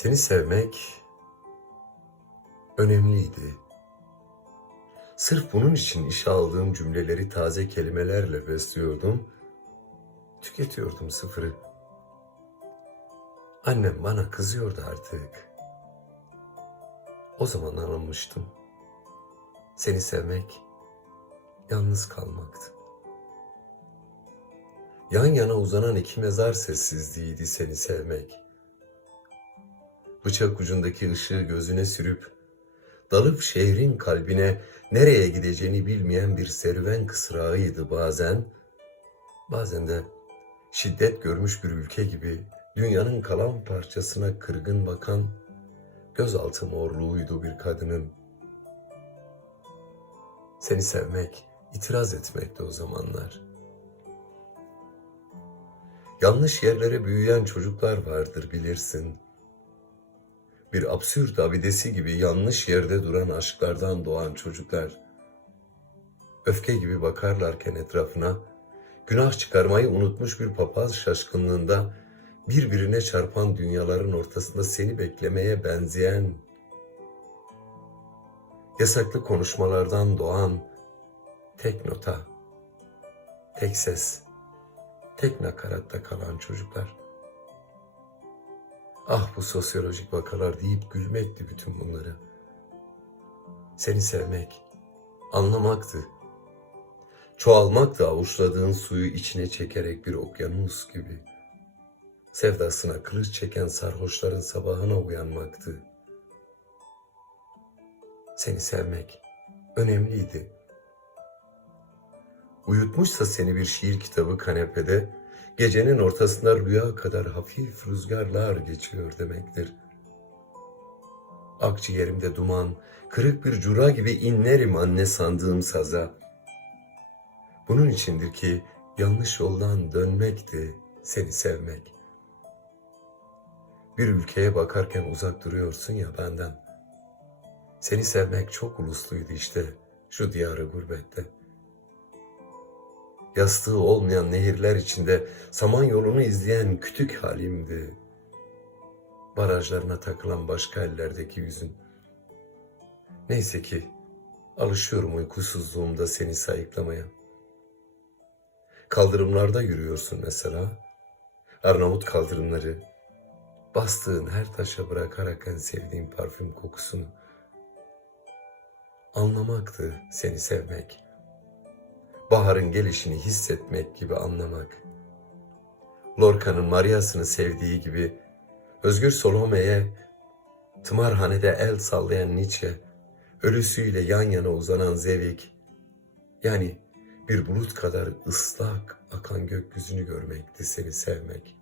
Seni sevmek önemliydi. Sırf bunun için işe aldığım cümleleri taze kelimelerle besliyordum. Tüketiyordum sıfırı. Annem bana kızıyordu artık. O zaman anlamıştım. Seni sevmek yalnız kalmaktı. Yan yana uzanan iki mezar sessizliğiydi seni sevmek. Bıçak ucundaki ışığı gözüne sürüp, dalıp şehrin kalbine nereye gideceğini bilmeyen bir serüven kısrağıydı bazen. Bazen de şiddet görmüş bir ülke gibi dünyanın kalan parçasına kırgın bakan gözaltı morluğuydu bir kadının. Seni sevmek, itiraz etmekti o zamanlar. Yanlış yerlere büyüyen çocuklar vardır bilirsin. Bir absürt abidesi gibi yanlış yerde duran aşklardan doğan çocuklar. Öfke gibi bakarlarken etrafına, günah çıkarmayı unutmuş bir papaz şaşkınlığında birbirine çarpan dünyaların ortasında seni beklemeye benzeyen, yasaklı konuşmalardan doğan tek nota, tek ses, tek nakaratta kalan çocuklar. Ah bu sosyolojik vakalar deyip gülmekti bütün bunları. Seni sevmek, anlamaktı. Çoğalmak da avuçladığın suyu içine çekerek bir okyanus gibi. Sevdasına kılıç çeken sarhoşların sabahına uyanmaktı. Seni sevmek önemliydi. Uyutmuşsa seni bir şiir kitabı kanepede, gecenin ortasında rüya kadar hafif rüzgarlar geçiyor demektir. Akciğerimde duman, kırık bir cura gibi inlerim anne sandığım saza. Bunun içindir ki yanlış yoldan dönmekti seni sevmek. Bir ülkeye bakarken uzak duruyorsun ya benden. Seni sevmek çok ulusluydu işte şu diyarı gurbette. Yastığı olmayan nehirler içinde saman yolunu izleyen kütük halimdi. Barajlarına takılan başka ellerdeki yüzün. Neyse ki alışıyorum uykusuzluğumda seni sayıklamaya. Kaldırımlarda yürüyorsun mesela. Arnavut kaldırımları. Bastığın her taşa bırakarak en sevdiğim parfüm kokusunu. Anlamaktı seni sevmek. Baharın gelişini hissetmek gibi anlamak. Lorca'nın Maria'sını sevdiği gibi Özgür Solome'ye tımarhanede el sallayan Nietzsche, ölüsüyle yan yana uzanan Zevik, yani bir bulut kadar ıslak akan gökyüzünü görmekti seni sevmek.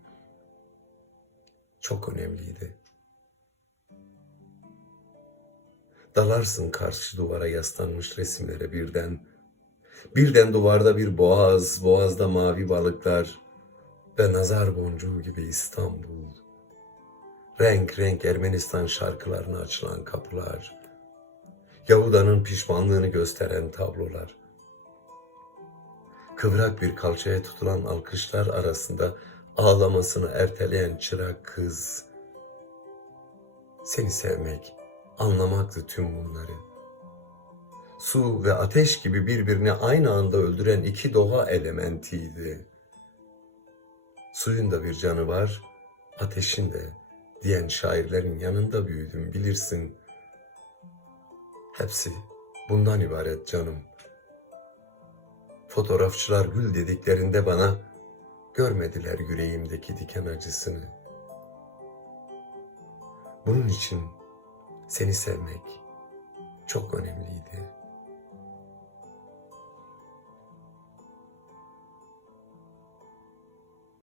Çok önemliydi. Dalarsın karşı duvara yaslanmış resimlere birden. Birden duvarda bir boğaz, boğazda mavi balıklar ve nazar boncuğu gibi İstanbul. Renk renk Ermenistan şarkılarına açılan kapılar. Yahuda'nın pişmanlığını gösteren tablolar. Kıvrak bir kalçaya tutulan alkışlar arasında ağlamasını erteleyen çırak kız. Seni sevmek, anlamaktı tüm bunları. Su ve ateş gibi birbirini aynı anda öldüren iki doğa elementiydi. Suyun da bir canı var, ateşin de diyen şairlerin yanında büyüdüm bilirsin. Hepsi bundan ibaret canım. Fotoğrafçılar gül dediklerinde bana görmediler yüreğimdeki diken acısını. Bunun için seni sevmek çok önemliydi.